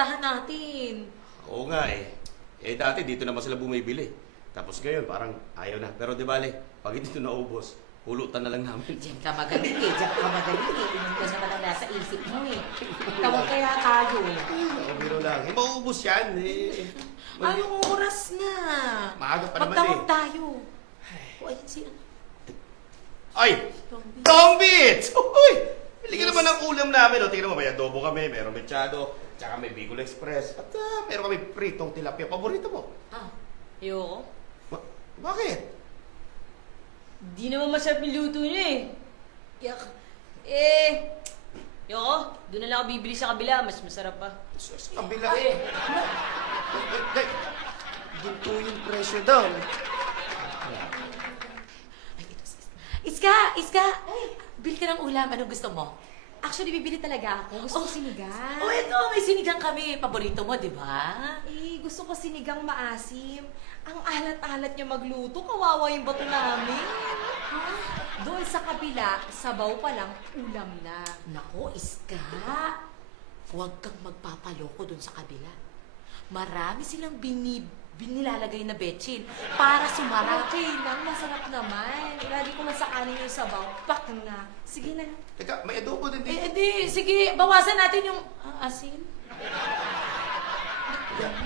tindahan natin. Oo nga eh. Eh dati dito naman sila bumibili. Tapos ngayon parang ayaw na. Pero di bale, pag hindi ito naubos, hulutan na lang namin. Diyan ka magaling eh, diyan ka magaling eh. Yun ba naman ang nasa isip mo eh. Tawag kaya tayo. Oo, biro lang. Eh, mauubos yan eh. Anong oras na? Maaga pa naman Magtawag eh. tayo. O, ayun si ano. Ay! Tombi. Tombits! Uy! Bili ka naman ng ulam namin. O, tingnan mo, may adobo kami, mayroong mechado, tsaka may Bicol Express. At ah, meron kami pritong tilapia. Paborito mo. Ah, Ayoko. Ba- bakit? Di naman masarap yung luto niya eh. yak. Eh, ayoko. Doon na lang ako bibili sa kabila. Mas masarap pa. Sa, sa kabila eh. Day, ginto yung presyo daw. Ay, ito sis. Iska! Iska! Bil ka ng ulam. Anong gusto mo? Actually, bibili talaga ako. Gusto ko sinigang. Oh, ito. May sinigang kami. Paborito mo, di ba? Eh, gusto ko sinigang maasim. Ang alat-alat niya magluto, kawawa yung bato namin. Doon sa kabila, sabaw pa lang, ulam na. Nako, Iska. Huwag kang magpapaloko dun sa kabila. Marami silang binib binilalagay na betchin para sumarap. Okay lang, masarap naman. Ilagi ko lang sa kanin yung sabaw, pak na. Sige na. Teka, may adobo din Eh, dito. edi, sige, bawasan natin yung ah, asin.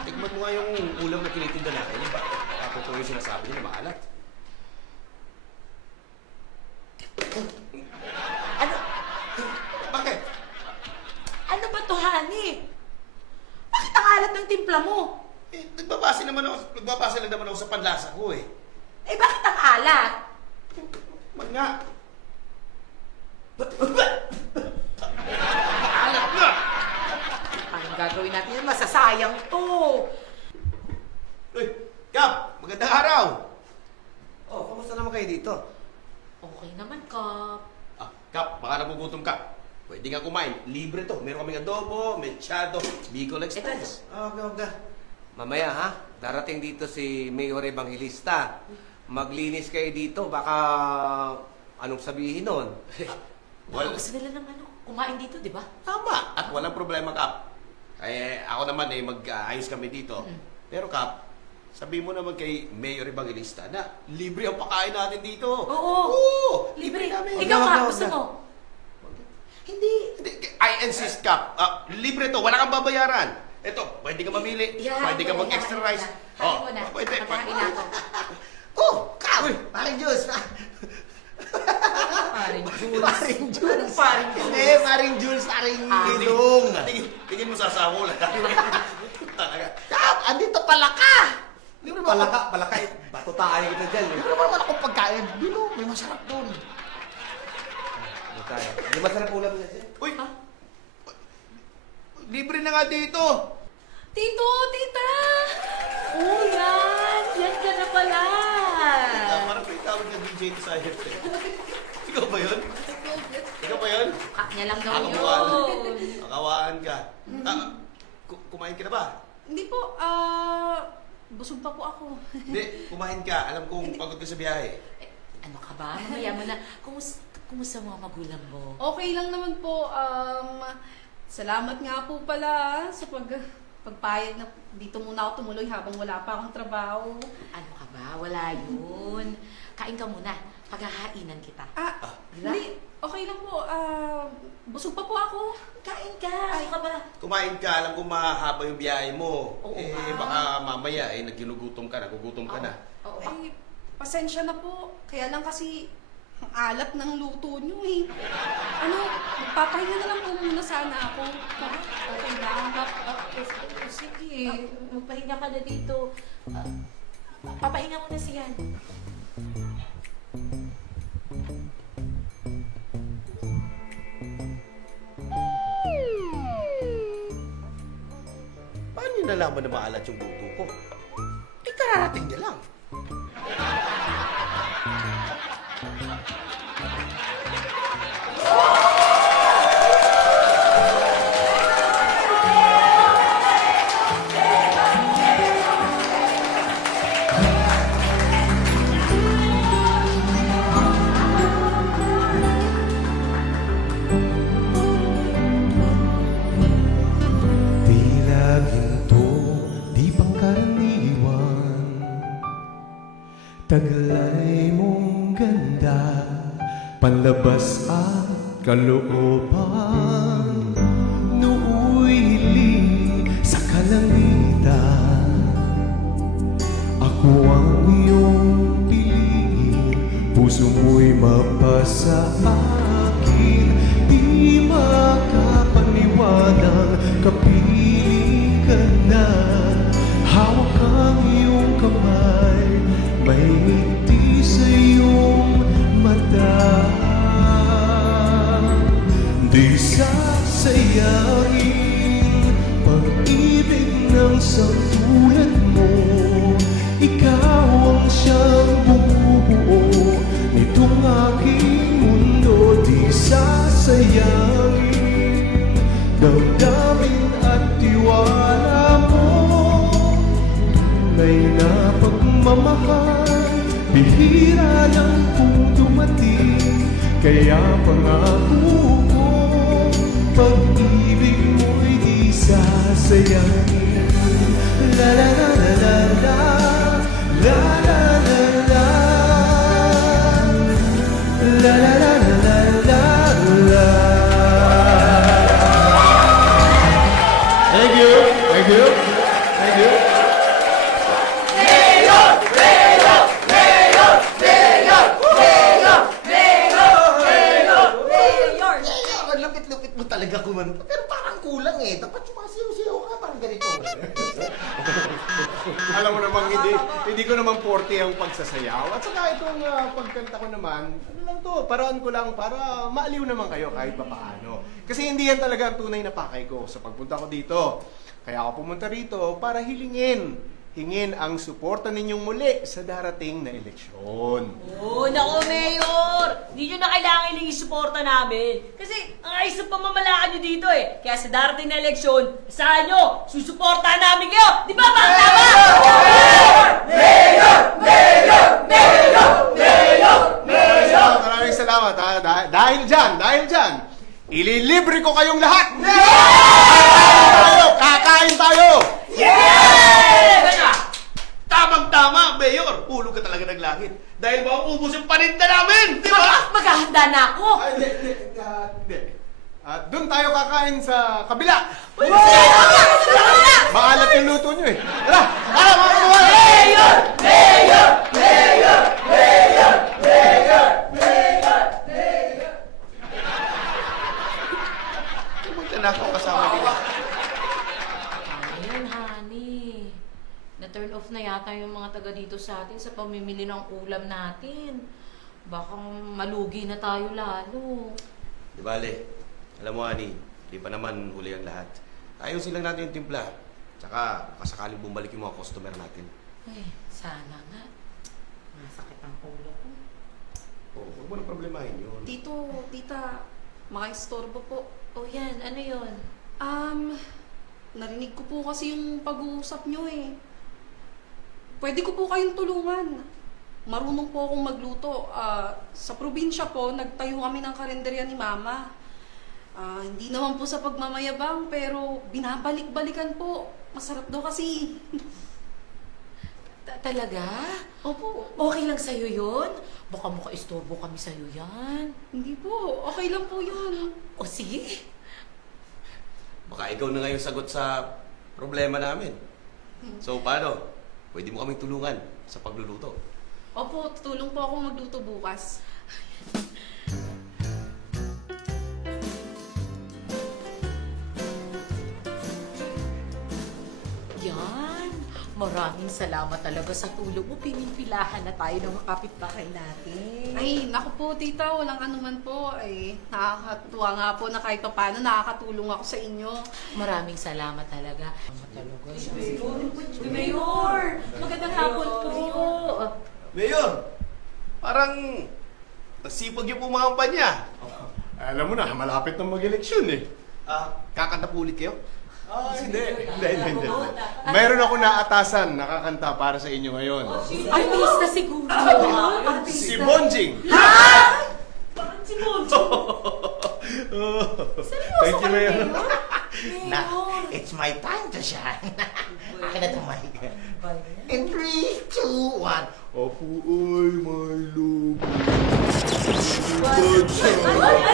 Tikman mo nga yung ulam na tinitinda natin. Yung bakit ako po yung sinasabi niya na maalat. Ano, Bakit? ano ba to, honey? Bakit ang alat ng timpla mo? Nagbabase naman ako, nagbabase lang naman ako sa panlasa ko eh. Eh, bakit ang alat? Man nga. Maalat na! Anong gagawin natin yan? Masasayang to. Uy, Kap, magandang araw! Oh, kamusta naman kayo dito? Okay naman, Kap. Ah, Kap, baka nagugutom ka. Pwede nga kumain. Libre to. Meron kaming adobo, mechado, Bicol Express. Ah, wag na. Mamaya ha, darating dito si Mayor Evangelista. Maglinis kayo dito, baka anong sabihin nun? Baka Well- gusto nila ng ano, kumain dito, di ba? Tama. At walang problema, Kap. Eh, ako naman eh, mag-ayos kami dito. Mm. Pero, Kap, sabi mo naman kay Mayor Evangelista na libre ang pakain natin dito. Oo. Oo, Libre. namin. Ikaw, Wag na, gusto na. mo? Hindi. Hindi, I insist, Kap. Ah, libre to. Wala kang babayaran. Ito, pwede ka mamili. Ihahain pwede ko ka na, mag-extra ihahain ko na. Hain ko na. pwede. Maghahain na ako. Oh, Kap! Paring Jules! Paring Jules. Paring Jules! Paring Jules? Hindi, paring Jules, paring Ah, Nilong! Tingin, tingin mo sasawo lang. Talaga. Kap, andito pala ka! Libre ba Pala ka, pala ka, eh. bato tayo kita dyan eh. Libre ba naman akong pagkain? Dino, may masarap doon. Ano tayo? Hindi masarap ulam niya dyan. Uy, Ha? Libre na nga dito. Tito, tita! Oh, yan! Yan ka na pala! Ah, parang may tawag na DJ sa hirap eh. Ikaw ba yun? Ikaw ba yun? Kanya lang daw Kakawaan. yun. Kakawaan ka. Ah, ku- kumain ka na ba? Hindi po, ah, busog pa po ako. Hindi, kumain ka. Alam kong pagod ka sa biyahe. Eh, ano ka ba? Mamaya mo na. Kumusta, kumusta mga magulang mo? Okay lang naman po. Um, salamat nga po pala sa pag pagpayag na dito muna ako tumuloy habang wala pa akong trabaho. Ano ka ba? Wala yun. Kain ka muna. Paghahainan kita. Ah, Diba? hindi. Okay lang po. Ah, busog pa po ako. Kain ka. Ano ka ba? Kumain ka, alam kong mahaba yung biyahe mo. Oo eh, nga. baka mamaya, eh, naginugutom ka, nagugutom ka na. Oo. Ay, pasensya na po. Kaya lang kasi ang alat ng luto nyo eh. Ano, magpapahinga na lang po muna sana ako. Okay lang. Ah, ah, sige. Magpahinga ka na dito. Ah, papahinga mo na siyan. Paano nyo nalaman na maalat yung luto ko? Eh, kararating niya lang. Taglay mong ganda Panlabas at kalooban. Hiling sa kalangitan. Ako ang iyong piliin Puso mo'y mapasa akin. Di makapaniwanang kapiling ka na. Hawak ang iyong kamay May sa iyong mata. Di sasayain Pag-ibig ng tulad mo. Ikaw ang siyang Nitong aking mundo. Di sasayangin Damdamin at tiwala mo. Tunay na pagmamahal Bihira lang kung dumating. Kaya pangako ko Pag-ibig mo'y di sasayangin. La la la la la la La la la la kulang eh. Dapat sumasiyaw-siyaw ka parang ganito. Alam mo namang hindi, hindi ko naman forte ang pagsasayaw. At saka itong ah, pagkanta ko naman, ano lang to, paraan ko lang para maaliw naman kayo kahit pa paano. Kasi hindi yan talaga ang tunay na pakay ko sa pagpunta ko dito. Kaya ako pumunta rito para hilingin, hingin ang suporta ninyong muli sa darating na eleksyon. Oo, nako, Mayor! Hindi nyo na kailangan yung suporta namin. Kasi ang ayos ng pamamalakad nyo dito eh. Kaya sa darating na eleksyon, saan nyo? Susuportahan namin kayo! Di ba, Bang Tama? Maraming maraming salamat ha. Dah- dahil dyan, dahil dyan, ililibre ko kayong lahat! Kakain tayo! Kakain tayo! Teka! Tamang-tama, Mayor. Hulog ka talaga ng langit. Dahil mauubos yung paninda namin, di ba? Maghahanda na ako. Ah, Hindi, hindi. ah, hindi. Ah, doon tayo kakain sa kabila. Maalat yung luto nyo eh. Tara! Tara, mga kawan! Mayor! Magnanakaw kasama nila. Ayun, honey. Na-turn off na yata yung mga taga dito sa atin sa pamimili ng ulam natin. Baka malugi na tayo lalo. Di bale, alam mo, Ani, di pa naman huli ang lahat. Ayusin lang natin yung timpla. Tsaka, kasakaling bumalik yung mga customer natin. Ay, sana nga. Masakit ang ulo ko. Oo, huwag mo na problemahin yun. Tito, tita, makaistorbo po. O yan, ano yon? Um, narinig ko po kasi yung pag-uusap nyo eh. Pwede ko po kayong tulungan. Marunong po akong magluto. Ah, sa probinsya po, nagtayo kami ng karinderya ni Mama. Ah, hindi naman po sa pagmamayabang, pero binabalik-balikan po. Masarap daw kasi. Ta- Talaga? Opo, Okay lang sa'yo yun? Baka makaistorbo kami sa'yo yan. hindi po. Okay lang po yun. O sige. Baka ikaw na ngayon sagot sa problema namin. So, paano? Pwede mo kaming tulungan sa pagluluto. Opo, tutulong po ako magluto bukas. Yan. Maraming salamat talaga sa tulong mo. Pinimpilahan na tayo ng mga kapitbahay natin. Ay, naku po, tita, walang anuman po. Ay, nakakatuwa nga po na kahit pa paano nakakatulong ako sa inyo. Maraming salamat talaga. Talaga. Mayor! Magandang hapon po. Mayor, parang nasipag yung pumangampanya. Alam mo na, malapit na mag-eleksyon eh. Ah, kakanta po ulit kayo? Ah, hindi. Hindi, hindi, hindi. Meron ako naatasan nakakanta para sa inyo ngayon. Artista siguro. Si Bonjing! Bakit si Bonjo? Thank you, Mayor. Na, it's my time to shine. Akin na ito, Mike. In 3, 2, 1. Apo ay may love. Ay, ay, ay, ay, ay,